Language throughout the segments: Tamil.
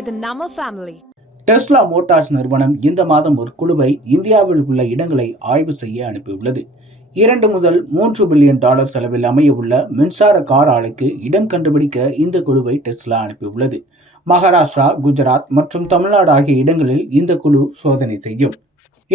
இது நம்ம ஃபேமிலி. டெஸ்லா மோட்டார்ஸ் நிறுவனம் இந்த மாதம் ஒரு குழுவை இந்தியாவில் உள்ள இடங்களை ஆய்வு செய்ய அனுப்பியுள்ளது. 2 முதல் 3 பில்லியன் டாலர் செலவில் அமைய உள்ள மின்சார கார் ஆலைக்கு இடம் கண்டுபிடிக்க இந்த குழுவை டெஸ்லா அனுப்பியுள்ளது. மகாராஷ்டிரா, குஜராத் மற்றும் தமிழ்நாடு ஆகிய இடங்களில் இந்த குழு சோதனை செய்யும்.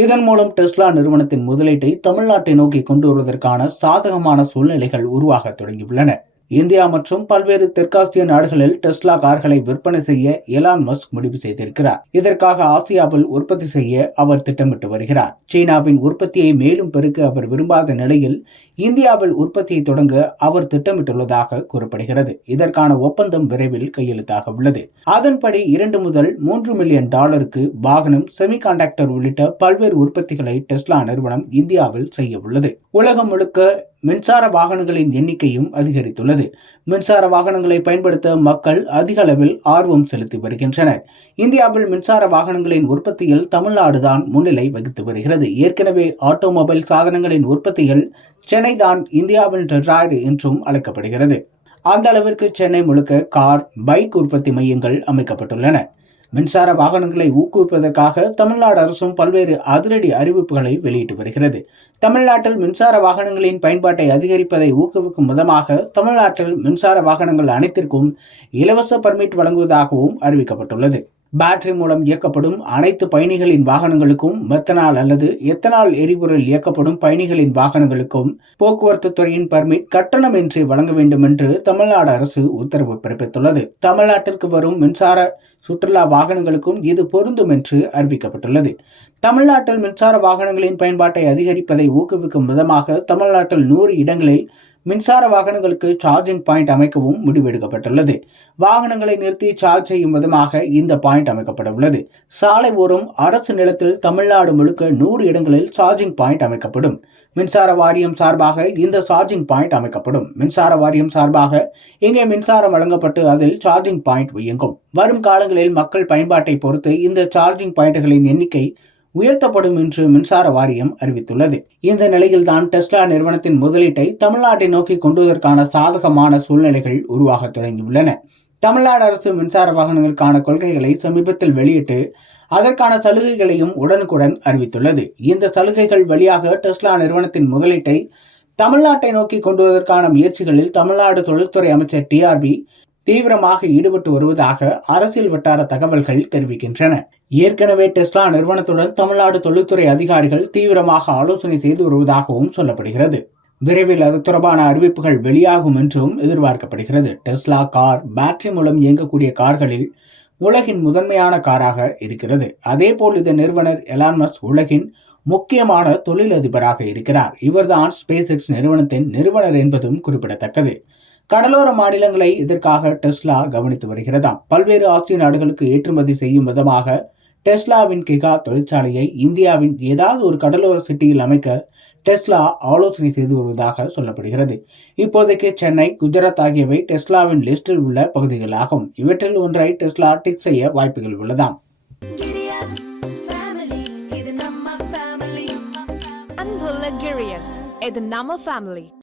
இதன் மூலம் டெஸ்லா நிறுவனத்தின் முதலீட்டை தமிழ்நாட்டை நோக்கி கொண்டு வருவதற்கான சாதகமான சூழ்நிலைகள் உருவாக தொடங்கியுள்ளன. இந்தியா மற்றும் பல்வேறு தெற்காசிய நாடுகளில் டெஸ்லா கார்களை விற்பனை செய்ய எலான் மஸ்க் முடிவு செய்திருக்கிறார். இதற்காக ஆசியாவில் உற்பத்தி செய்ய அவர் திட்டமிட்டு வருகிறார். சீனாவின் உற்பத்தியை மேலும் பெருக்க அவர் விரும்பாத நிலையில் இந்தியாவில் உற்பத்தியை தொடங்க அவர் திட்டமிட்டுள்ளதாக கூறப்படுகிறது. இதற்கான ஒப்பந்தம் விரைவில் கையெழுத்தாக உள்ளது. அதன்படி 2 முதல் 3 மில்லியன் டாலருக்கு வாகனம், செமிகண்டக்டர் உள்ளிட்ட பல்வேறு உற்பத்திகளை டெஸ்லா நிறுவனம் இந்தியாவில் செய்ய உள்ளது. உலகம் முழுக்க மின்சார வாகனங்களின் எண்ணிக்கையும் அதிகரித்துள்ளது. மின்சார வாகனங்களை பயன்படுத்த மக்கள் அதிக அளவில் ஆர்வம் செலுத்தி வருகின்றனர். இந்தியாவில் மின்சார வாகனங்களின் உற்பத்தியில் தமிழ்நாடுதான் முன்னிலை வகித்து வருகிறது. ஏற்கனவே ஆட்டோமொபைல் சாதனங்களின் உற்பத்தியில் சென்னை தான் இந்தியாவின் டெட்ராய்டு என்றும் அழைக்கப்படுகிறது. அந்த அளவிற்கு சென்னை முழுக்க கார், பைக் உற்பத்தி மையங்கள் அமைக்கப்பட்டுள்ளன. மின்சார வாகனங்களை ஊக்குவிப்பதற்காக தமிழ்நாடு அரசும் பல்வேறு அதிரடி அறிவிப்புகளை வெளியிட்டு வருகிறது. தமிழ்நாட்டில் மின்சார வாகனங்களின் பயன்பாட்டை அதிகரிப்பதை ஊக்குவிக்கும் விதமாக தமிழ்நாட்டில் மின்சார வாகனங்கள் அனைத்திற்கும் இலவச பர்மிட் வழங்குவதாகவும் அறிவிக்கப்பட்டுள்ளது. பேட்டரி மூலம் இயக்கப்படும் அனைத்து பயணிகளின் வாகனங்களுக்கும், மெத்தனால் அல்லது எத்தனால் எரிபொருள் இயக்கப்படும் பயணிகளின் வாகனங்களுக்கும் போக்குவரத்து துறையின் பர்மிட் கட்டணமின்றி வழங்க வேண்டும் என்று தமிழ்நாடு அரசு உத்தரவு பிறப்பித்துள்ளது. தமிழ்நாட்டிற்கு வரும் மின்சார சுற்றுலா வாகனங்களுக்கும் இது பொருந்தும் என்று அறிவிக்கப்பட்டுள்ளது. தமிழ்நாட்டில் மின்சார வாகனங்களின் பயன்பாட்டை அதிகரிப்பதை ஊக்குவிக்கும் விதமாக தமிழ்நாட்டில் 100 இடங்களில் மின்சார வாகனங்களுக்கு சார்ஜிங் பாயிண்ட் அமைக்கவும் முடிவெடுக்கப்பட்டுள்ளது. வாகனங்களை நிறுத்தி சார்ஜ் செய்யும் விதமாக இந்த பாயிண்ட் அமைக்கப்பட உள்ளது. சாலை ஓரம், அரசு நிலத்தில் தமிழ்நாடு முழுக்க 100 இடங்களில் சார்ஜிங் பாயிண்ட் அமைக்கப்படும். மின்சார வாரியம் சார்பாக இந்த சார்ஜிங் பாயிண்ட் அமைக்கப்படும். மின்சார வாரியம் சார்பாக இங்கே மின்சாரம் வழங்கப்பட்டு அதில் சார்ஜிங் பாயிண்ட் இயங்கும். வரும் காலங்களில் மக்கள் பயன்பாட்டை பொறுத்து இந்த சார்ஜிங் பாயிண்ட்களின் எண்ணிக்கை உயர்த்தப்படும் என்று மின்சார வாரியம் அறிவித்துள்ளது. இந்த நிலையில்தான் டெஸ்லா நிறுவனத்தின் முதலீட்டை தமிழ்நாட்டை நோக்கி கொண்டுவதற்கான சாதகமான சூழ்நிலைகள் உருவாக தொடங்கியுள்ளன. தமிழ்நாடு அரசு மின்சார வாகனங்களுக்கான கொள்கைகளை சமீபத்தில் வெளியிட்டு அதற்கான சலுகைகளையும் உடனுக்குடன் அறிவித்துள்ளது. இந்த சலுகைகள் வழியாக டெஸ்லா நிறுவனத்தின் முதலீட்டை தமிழ்நாட்டை நோக்கி கொண்டுவதற்கான முயற்சிகளில் தமிழ்நாடு தொழில்துறை அமைச்சர் TRB தீவிரமாக ஈடுபட்டு வருவதாக அரசியல் வட்டார தகவல்கள் தெரிவிக்கின்றன. ஏற்கனவே டெஸ்லா நிறுவனத்துடன் தமிழ்நாடு தொழில்துறை அதிகாரிகள் தீவிரமாக ஆலோசனை செய்து வருவதாகவும் சொல்லப்படுகிறது. விரைவில் அது தொடர்பான அறிவிப்புகள் வெளியாகும் என்றும் எதிர்பார்க்கப்படுகிறது. டெஸ்லா கார் பேட்டரி மூலம் இயங்கக்கூடிய கார்களில் உலகின் முதன்மையான காராக இருக்கிறது. அதேபோல் இந்த நிறுவனர் எலான் மஸ்க் உலகின் முக்கியமான தொழிலதிபராக இருக்கிறார். இவர்தான் SpaceX நிறுவனத்தின் நிறுவனர் என்பதும் குறிப்பிடத்தக்கது. கடலோர மாநிலங்களை இதற்காக டெஸ்லா கவனித்து வருகிறதாம். பல்வேறு ஆசிய நாடுகளுக்கு ஏற்றுமதி செய்யும் விதமாக டெஸ்லாவின் கிகா தொழிற்சாலையை இந்தியாவின் ஏதாவது ஒரு கடலோர சிட்டியில் அமைக்க டெஸ்லா ஆலோசனை செய்து வருவதாக சொல்லப்படுகிறது. இப்போதைக்கு சென்னை, குஜராத் ஆகியவை டெஸ்லாவின் லிஸ்டில் உள்ள பகுதிகளாகும். இவற்றில் ஒன்றை டெஸ்லா டிக் செய்ய வாய்ப்புகள் உள்ளதாம். அன்புள்ள கிரியஸ், இது நம்ம ஃபேமிலி.